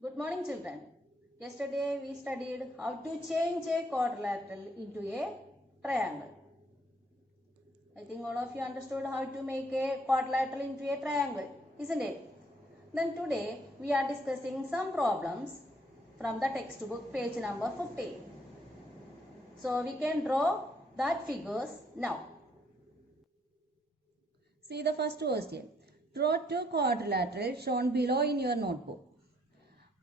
Good morning, children. Yesterday we studied how to change a quadrilateral into a triangle. I think all of you understood how to make a quadrilateral into a triangle, isn't it? Then today we are discussing some problems from the textbook, page number 15. So we can draw that figures now. See the first question. Draw two quadrilaterals shown below in your notebook.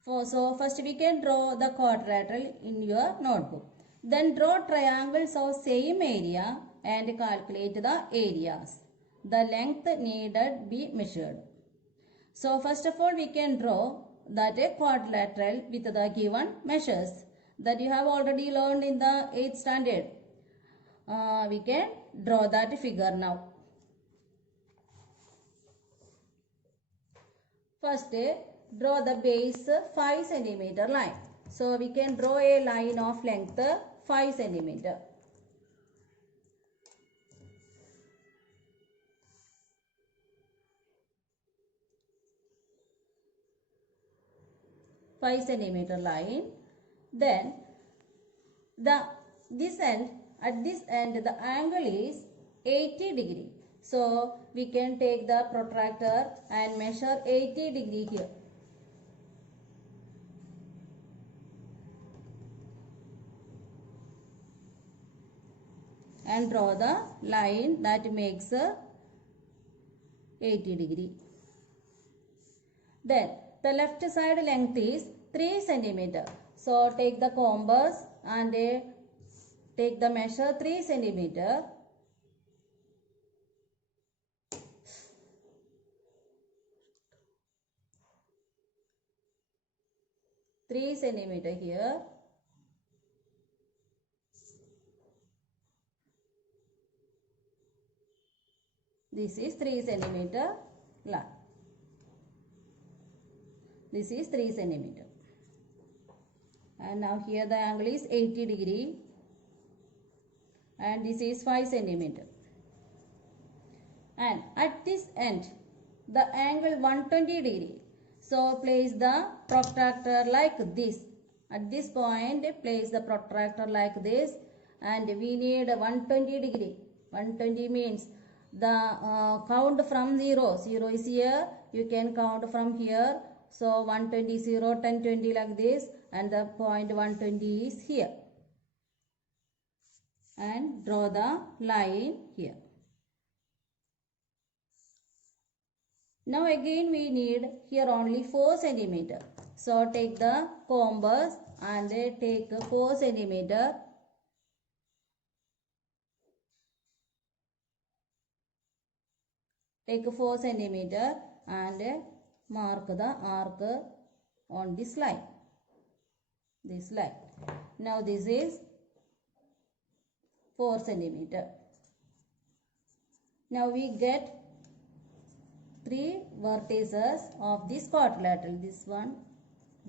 So first we can draw the quadrilateral in your notebook. Then draw triangles of same area and calculate the areas. The length needed be measured. So first of all we can draw that a quadrilateral with the given measures that you have already learned in the 8th standard. We can draw that figure now. First, draw the base 5 cm line. So we can draw a line of length 5 cm. Line. Then at this end the angle is 80 degree. So we can take the protractor and measure 80 degree here. And draw the line that makes 80 degree. Then the left side length is 3 cm. So take the compass and take the measure 3 cm. Here. This is 3 cm line. This is 3 cm. And now here the angle is 80 degree. And this is 5 cm. And at this end, the angle 120 degree. So place the protractor like this. At this point, place the protractor like this. And we need 120 degree. 120 means the count from 0. 0 is here. You can count from here. So 120, 0, 10, 20 like this. And the point 120 is here. And draw the line here. Now again we need here only 4 cm. So take the compass and take 4 cm. Take 4 cm and mark the arc on this line. This line. Now this is 4 cm. Now we get 3 vertices of this quadrilateral. This one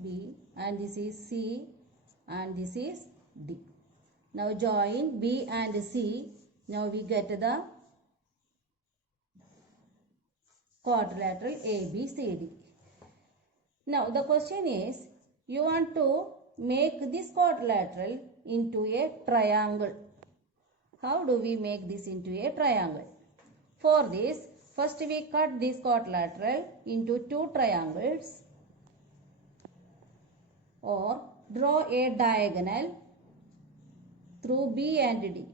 B and this is C and this is D. Now join B and C. Now we get the quadrilateral ABCD. Now the question is, you want to make this quadrilateral into a triangle. How do we make this into a triangle? For this, first we cut this quadrilateral into 2 triangles or draw a diagonal through B and D.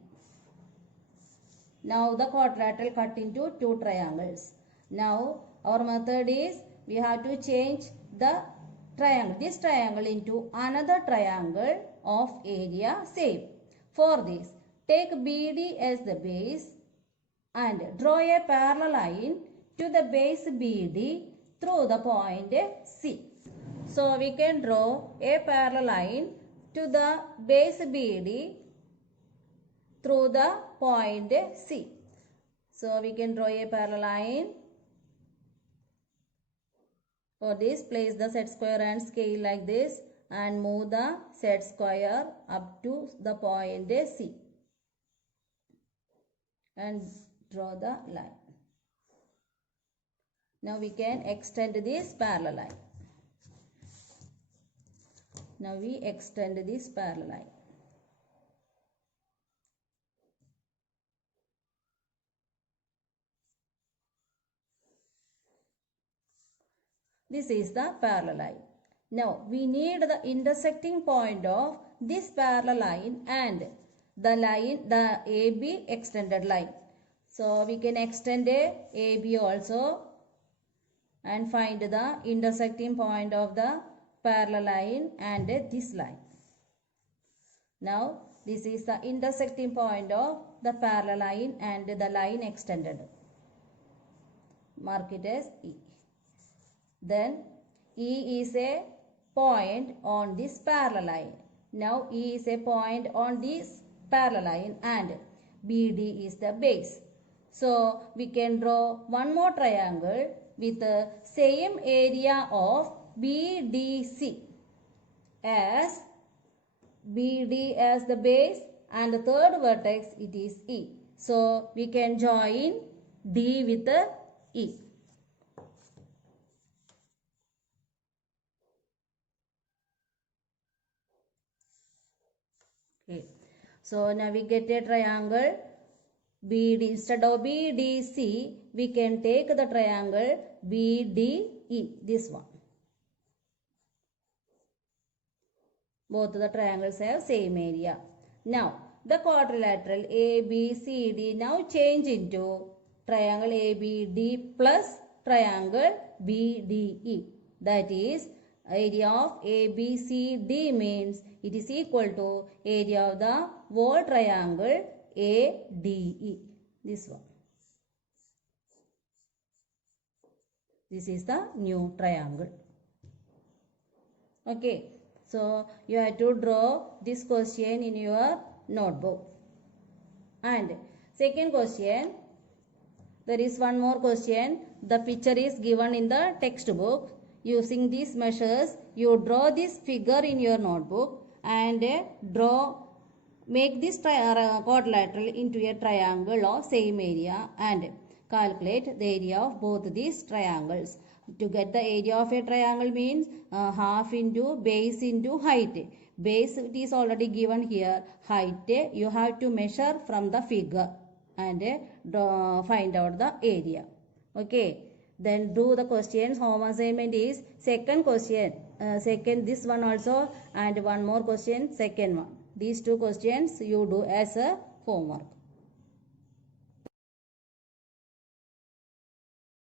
Now the quadrilateral cut into 2 triangles. Now our method is we have to change the triangle, this triangle into another triangle of area same. For this, take BD as the base and draw a parallel line to the base BD through the point C. So we can draw a parallel line to the base BD through the point C. So we can draw a parallel line. For this, place the set square and scale like this and move the set square up to the point C. And draw the line. Now we can extend this parallel line. Now we extend this parallel line. This is the parallel line. Now we need the intersecting point of this parallel line and the AB extended line. So we can extend AB also and find the intersecting point of the parallel line and this line. Now this is the intersecting point of the parallel line and the line extended. Mark it as E. Then E is a point on this parallel line. Now E is a point on this parallel line and BD is the base. So we can draw one more triangle with the same area of BDC as BD as the base and the third vertex it is E. So we can join D with the E. Okay. So now we get a triangle BD. Instead of BDC, we can take the triangle BDE, this one. Both the triangles have same area. Now, the quadrilateral ABCD now change into triangle ABD plus triangle BDE. That is, area of ABCD means it is equal to area of the whole triangle ADE. This one. This is the new triangle. Okay. So you have to draw this question in your notebook. And second question, there is one more question. The picture is given in the textbook. Using these measures, you draw this figure in your notebook and make this quadrilateral into a triangle of same area and calculate the area of both these triangles. To get the area of a triangle means half into base into height. Base it is already given here. Height you have to measure from the figure and find out the area. Okay. Then do the questions. Home assignment is second question. Second this one also and one more question second one. These two questions you do as a homework.